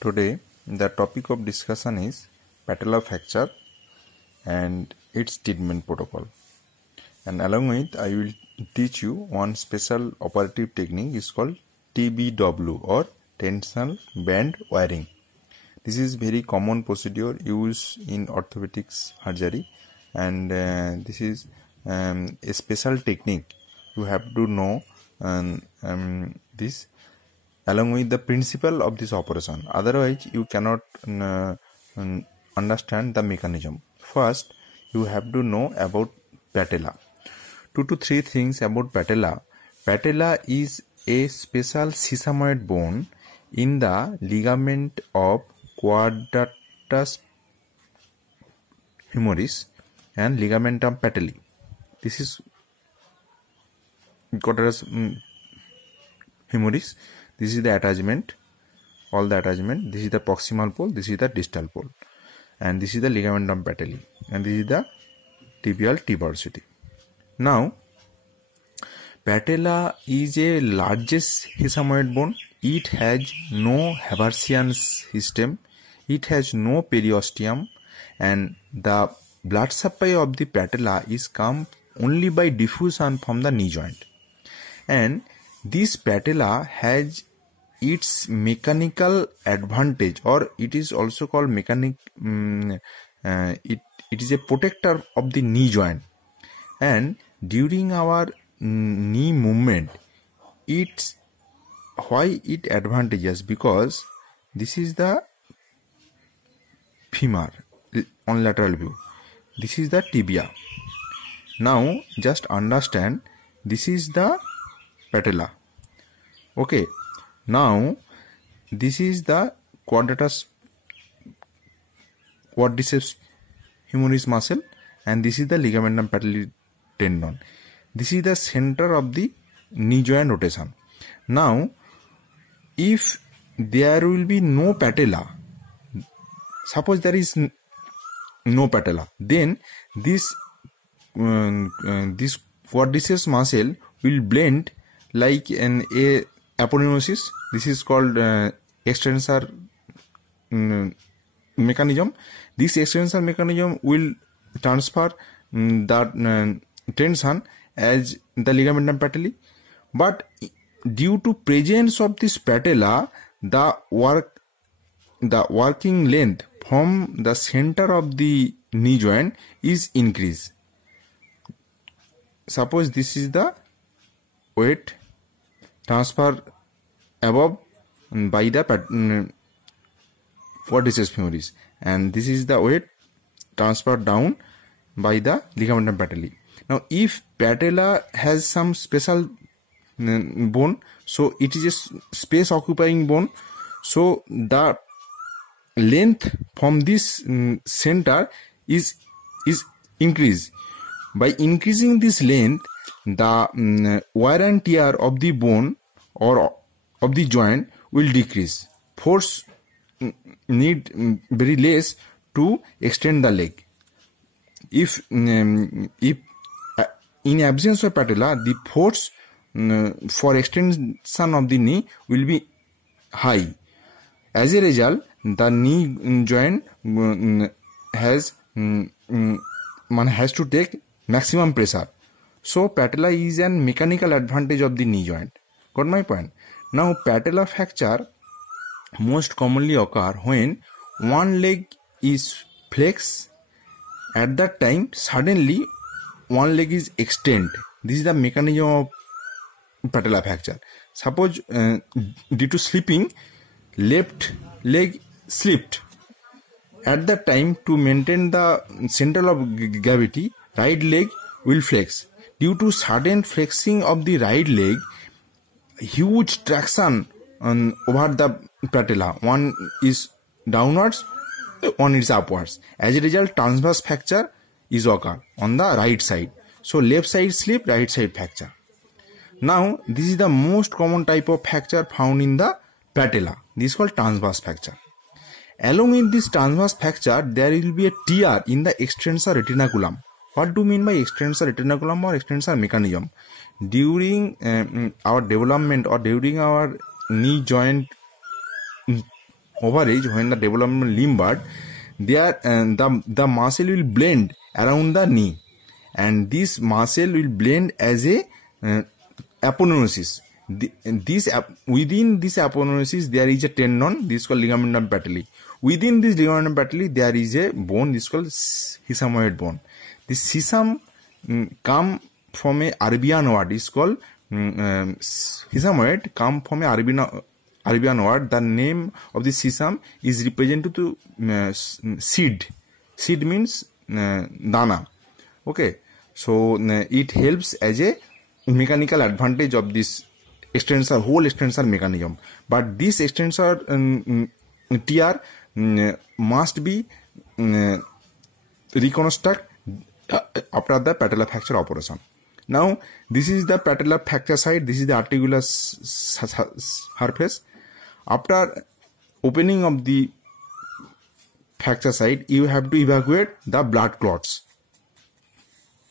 Today, the topic of discussion is patellar fracture and its treatment protocol. And along with, I will teach you one special operative technique is called TBW or tensional band wiring. This is very common procedure used in orthopedics surgery, and this is a special technique. You have to know this along with the principle of this operation. Otherwise, you cannot understand the mechanism. First, you have to know about patella. 2 to 3 things about patella. Patella is a special sesamoid bone in the ligament of quadratus humerus and ligamentum patelli. This is quadratus humerus. This is the attachment, all the attachment. This is the proximal pole, this is the distal pole, and this is the ligamentum patelli, and this is the tibial tuberosity. Now, patella is a largest sesamoid bone. It has no Haversian system. It has no periosteum, and the blood supply of the patella is come only by diffusion from the knee joint. And this patella has its mechanical advantage, or it is also called it is a protector of the knee joint. And during our knee movement, why it advantageous? Because this is the femur on lateral view, this is the tibia. Now just understand, this is the patella. Okay, now this is the quadratus humerus muscle, and this is the ligamentum patelli tendon. This is the center of the knee joint rotation. Now, if there will be no patella, suppose there is no patella, then this quadriceps muscle will blend like an aponeurosis. This is called extensor mechanism. This extensor mechanism will transfer the tension as the ligamentum patelli, but due to presence of this patella, the working length from the center of the knee joint is increased. Suppose this is the weight transfer above by the quadriceps femoris, and this is the weight transfer down by the ligamentum patelli. Now, if patella has some special bone, so it is a space occupying bone, so the length from this center is increased. By increasing this length, the wear and tear of the bone or of the joint will decrease. Force need very less to extend the leg. If in absence of patella, the force for extension of the knee will be high. As a result, the knee joint has to take maximum pressure. So patella is an mechanical advantage of the knee joint. Got my point? Now, patellar fracture most commonly occur when one leg is flexed. At that time, suddenly one leg is extended. This is the mechanism of patellar fracture. Suppose due to slipping, left leg slipped. At that time, to maintain the center of gravity, right leg will flex. Due to sudden flexing of the right leg, huge traction over the patella. One is downwards, one is upwards. As a result, transverse fracture is occur on the right side. So left side slip, right side fracture. Now, this is the most common type of fracture found in the patella. This is called transverse fracture. Along with this transverse fracture, there will be a tear in the extensor retinaculum. What do you mean by extensor retinaculum or extensor mechanism? During our development or during our knee joint overage, when the development limb bird, there the muscle will blend around the knee, and this muscle will blend as a aponeurosis. Within this aponeurosis there is a tendon, this is called ligamentum patelli. Within this ligamentum patelli there is a bone, this is called sesamoid bone. This sesame come from a Arabian word, is called sesamoid, come from a Arabian word. The name of the sesame is represented to seed. Seed means dana. Okay, so it helps as a mechanical advantage of this extensor, whole extensor mechanism. But this extensor tear must be reconstructed after the patellar fracture operation. Now this is the patellar fracture site, this is the articular surface. After opening of the fracture site, you have to evacuate the blood clots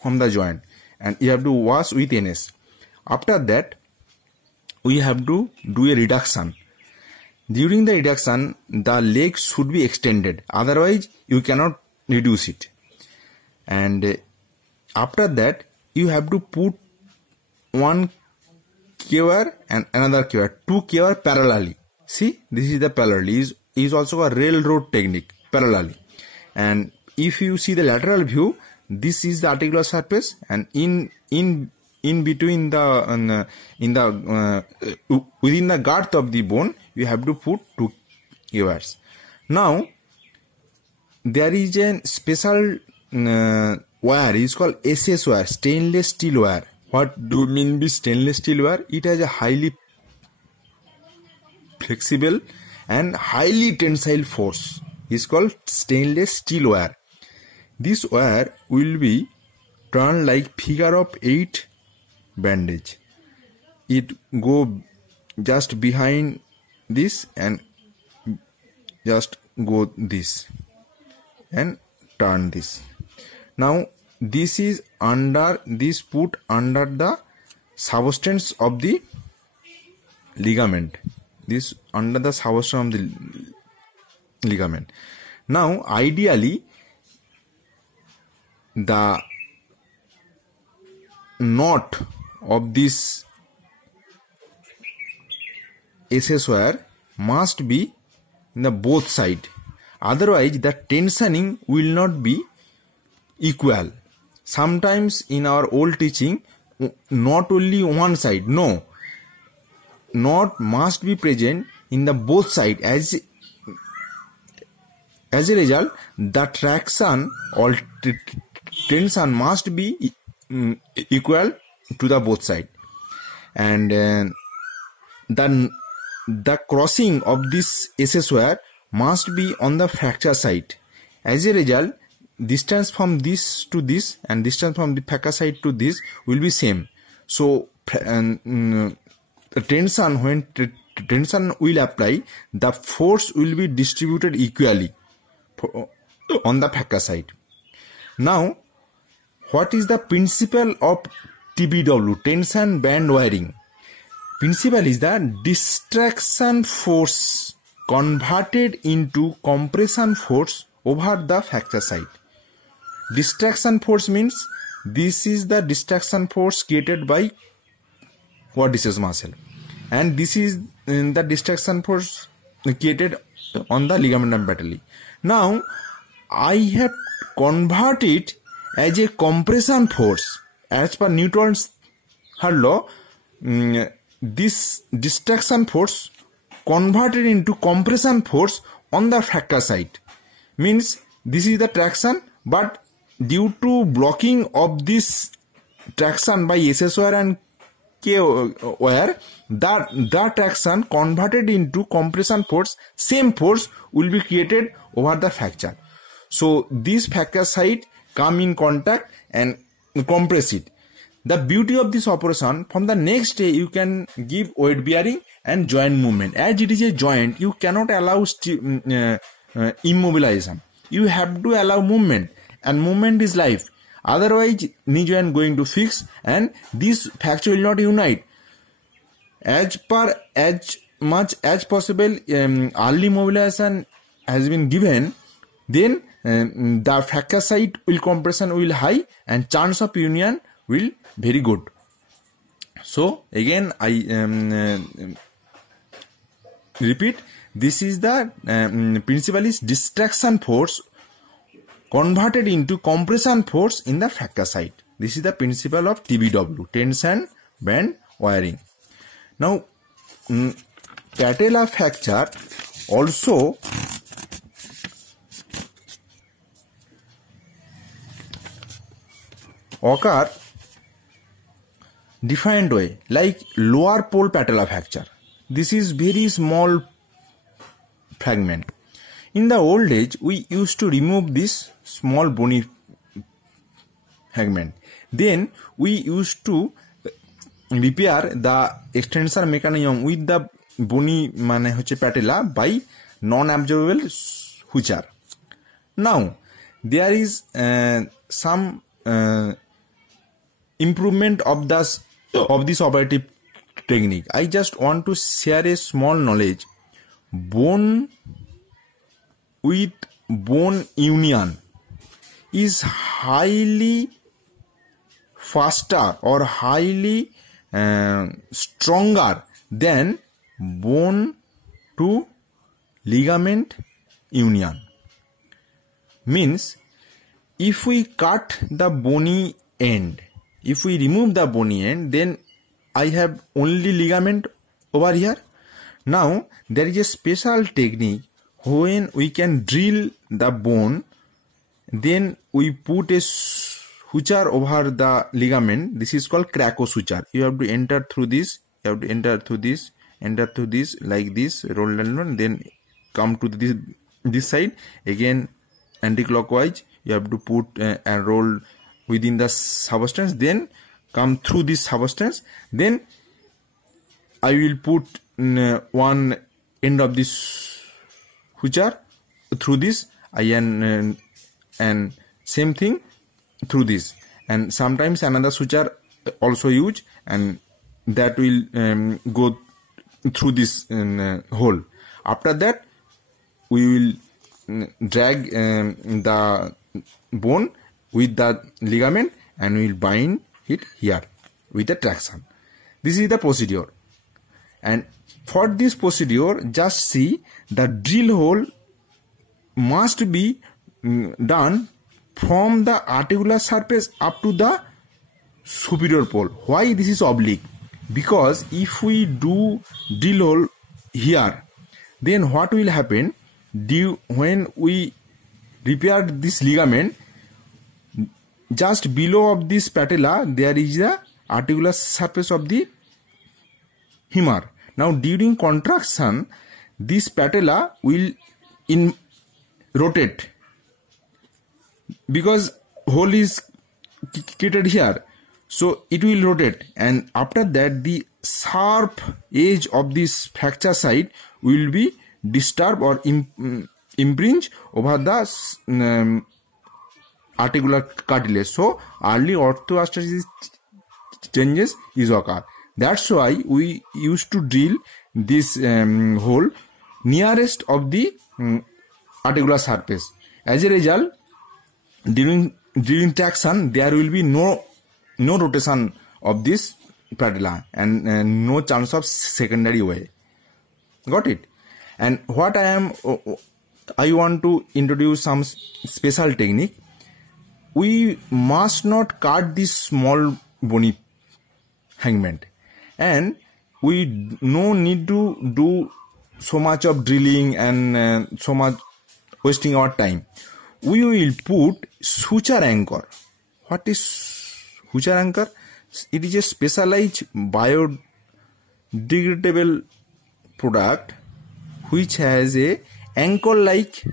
from the joint, and you have to wash with NS. After that, we have to do a reduction. During the reduction, the leg should be extended, otherwise you cannot reduce it. And after that, you have to put one cover and another cover, two cover parallelly. See, this is the parallel, is also a railroad technique, parallelly. And if you see the lateral view, this is the articular surface, and in between the within the girth of the bone, you have to put two covers. Now there is a special wire, is called SS wire, stainless steel wire. What do you mean by stainless steel wire? It has a highly flexible and highly tensile force. Is called stainless steel wire. This wire will be turned like figure of 8 bandage. It go just behind this and just go this and turn this. Now this is under, this put under the substance of the ligament. This under the substance of the ligament. Now ideally the knot of this SS wire must be in the both side, otherwise the tensioning will not be equal. Sometimes in our old teaching, not only one side, no, knot must be present in the both side. As a result, the traction or tension must be equal to the both side, and the crossing of this SS wire must be on the fracture side. As a result, distance from this to this and distance from the fracture side to this will be same. So the tension, when tension will apply, the force will be distributed equally on the fracture side. Now, what is the principle of TBW, tension band wiring? Principle is the distraction force converted into compression force over the fracture site. Distraction force means this is the distraction force created by quadriceps muscle, and this is the distraction force created on the ligamentum patelli. Now I have converted as a compression force. As per Newton's third law, this distraction force converted into compression force on the fracture site. Means this is the traction, but due to blocking of this traction by SS wire and K wire, the traction converted into compression force, same force will be created over the fracture. So this fracture site come in contact and compress it. The beauty of this operation, from the next day you can give weight bearing and joint movement. As it is a joint, you cannot allow immobilization. You have to allow movement, and movement is life. Otherwise knee joint going to fix and this fracture will not unite. As much as possible early mobilization has been given, then the fracture site will compression will high and chance of union will very good. So again I repeat, this is the principle is distraction force converted into compression force in the fracture site. This is the principle of TBW, tension band wiring. Now patella fracture also occur different way, like lower pole patella fracture. This is very small fragment. In the old age, we used to remove this small bony fragment. Then we used to repair the extensor mechanism with the bony mane hoche patella by non-absorbable suture. Now there is some improvement of this operative technique. I just want to share a small knowledge. Bone with bone union is highly faster or highly stronger than bone to ligament union. Means if we cut the bony end, if we remove the bony end, then I have only ligament over here. Now there is a special technique when we can drill the bone, then we put a suture over the ligament. This is called Krakow suture. You have to enter through this, you have to enter through this like this, roll down, then come to this side again anti-clockwise. You have to put and roll within the substance, then come through this substance. Then I will put one end of this suture through this and same thing through this, and sometimes another suture also use, and that will go through this hole. After that we will drag the bone with the ligament and we will bind it here with the traction. This is the procedure, and for this procedure just see the drill hole must be done from the articular surface up to the superior pole. Why this is oblique? Because if we do drill hole here, then what will happen? When we repair this ligament, just below of this patella there is the articular surface of the femur. Now during contraction, this patella will rotate because hole is created here, so it will rotate, and after that the sharp edge of this fracture site will be disturbed or impinge over the articular cartilage. So early orthostasis changes is occur. That's why we used to drill this hole nearest of the articular surface. As a result, during traction there will be no rotation of this patella and no chance of secondary way. Got it? And what I want to introduce some special technique. We must not cut this small bony fragment, and we no need to do so much of drilling and so much wasting our time. We will put suture anchor. What is suture anchor? It is a specialized biodegradable product which has a anchor like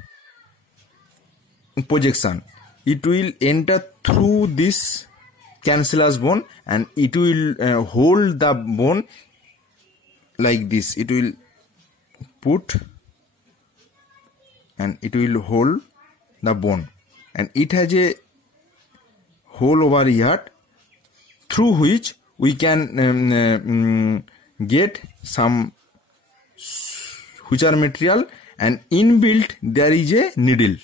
projection. It will enter through this cancellous bone and it will hold the bone like this. It will put and it will hold the bone, and it has a hole over here through which we can get some suture material, and inbuilt there is a needle.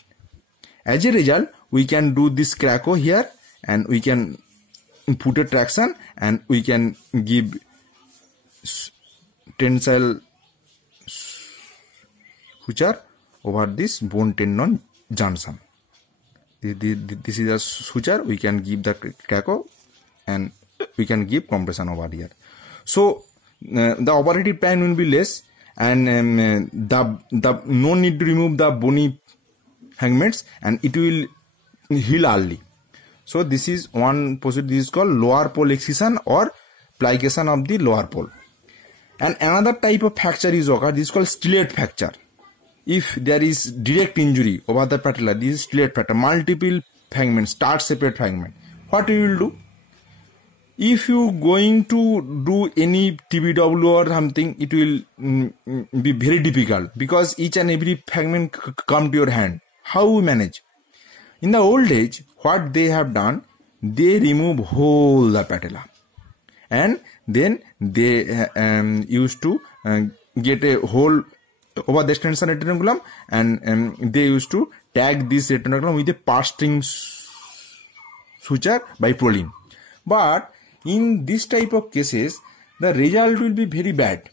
As a result, we can do this craco here, and we can put a traction, and we can give tensile suture over this bone tendon junction. This is a suture. We can give the craco, and we can give compression over here. So the operative time will be less, and the no need to remove the bony fragments, and it will heal early. So this is one procedure. This is called lower pole excision or plication of the lower pole. And another type of fracture is occurred. This is called stellate fracture. If there is direct injury over the patella, this is stellate fracture. Multiple fragments, start separate fragment. What you will do? If you going to do any TBW or something, it will be very difficult because each and every fragment come to your hand. How we manage? In the old age, what they have done, they remove whole the patella, and then they used to get a hole over the extension retinaculum, and they used to tag this retinaculum with a purse string suture by Prolene. But in this type of cases, the result will be very bad.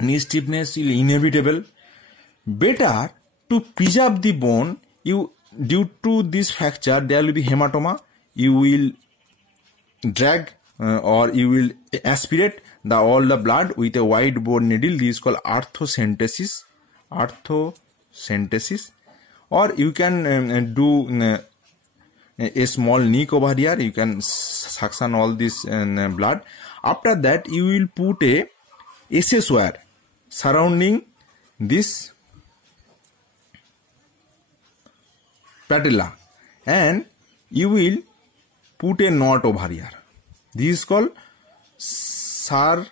Knee stiffness is inevitable. Better to preserve the bone. Due to this fracture, there will be hematoma. You will drag or you will aspirate all the blood with a wide bore needle. This is called arthrocentesis. Or you can do a small nick over here. You can suction all this blood. After that, you will put a SS wire surrounding this patella, and you will put a knot over here. This is called circumsledge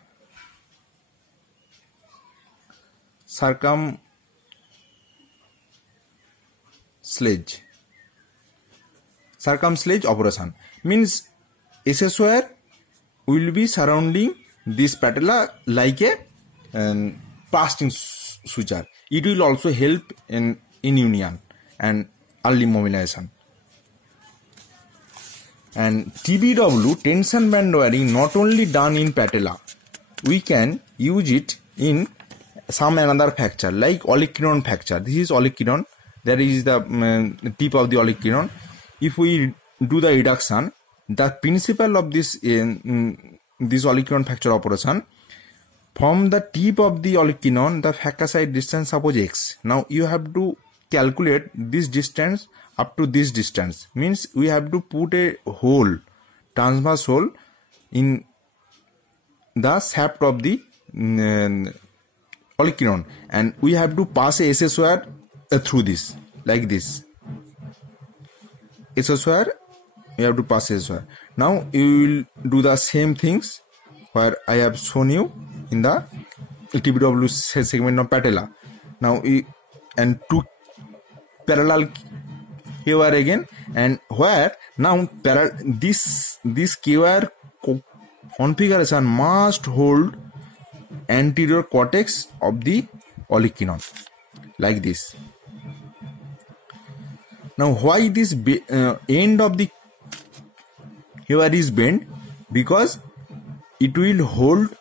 operation. Means SS wire will be surrounding this patella like a pasting suture. It will also help in union and early mobilization. And TBW, tension band wiring, not only done in patella, we can use it in some another fracture like olecranon fracture. This is olecranon. There is the tip of the olecranon. If we do the reduction, the principle of this olecranon fracture operation, from the tip of the olecranon, the facasite distance, suppose x. Now you have to calculate this distance up to this distance. Means we have to put a hole, transverse hole in the shaft of the olecranon, and we have to pass a SS wire through this, like this. SS wire, you have to pass SS wire. Now you will do the same things where I have shown you in the TBW segment of patella. Now and two parallel K-wire again, and where now this K-wire configuration must hold anterior cortex of the olecranon like this. Now why this end of the K-wire is bent? Because it will hold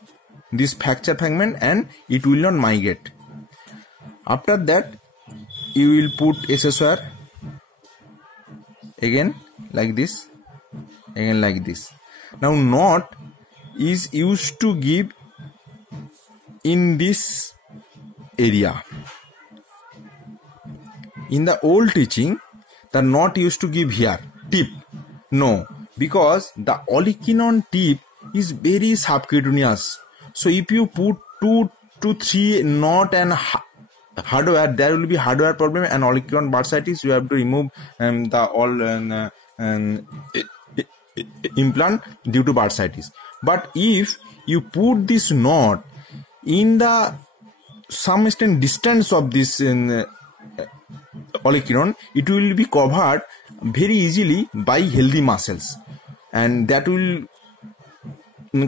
this fracture fragment and it will not migrate. After that, you will put SS wire again like this, again like this. Now knot is used to give in this area. In the old teaching, the knot used to give here, tip. No, because the olecranon tip is very subcutaneous. So if you put 2 to 3 knot and hardware, there will be hardware problem and olecranon bursitis. You have to remove the all implant due to bursitis. But if you put this knot in the some extent distance of this olecranon, it will be covered very easily by healthy muscles, and that will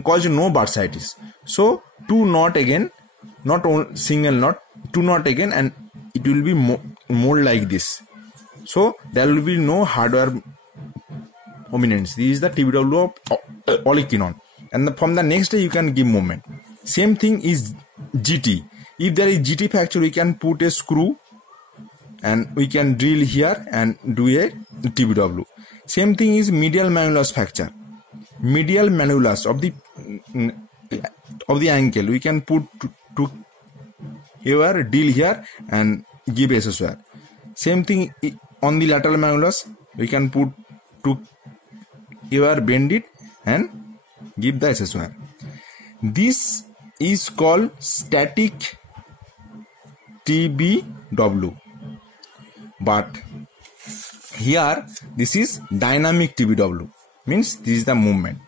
cause no bursitis. So 2 knot again not single knot, 2 knot again, and it will be more like this. So there will be no hardware ominence. This is the TBW of olecranon, and from the next day you can give movement. Same thing is GT. If there is GT fracture, we can put a screw and we can drill here and do a TBW. Same thing is medial malleolus fracture. Medial malleolus of the ankle, we can put to here, drill here and give SSOR. Same thing on the lateral malleolus, we can put to here, bend it and give the SSOR. This is called static TBW, but here this is dynamic TBW, means this is the movement.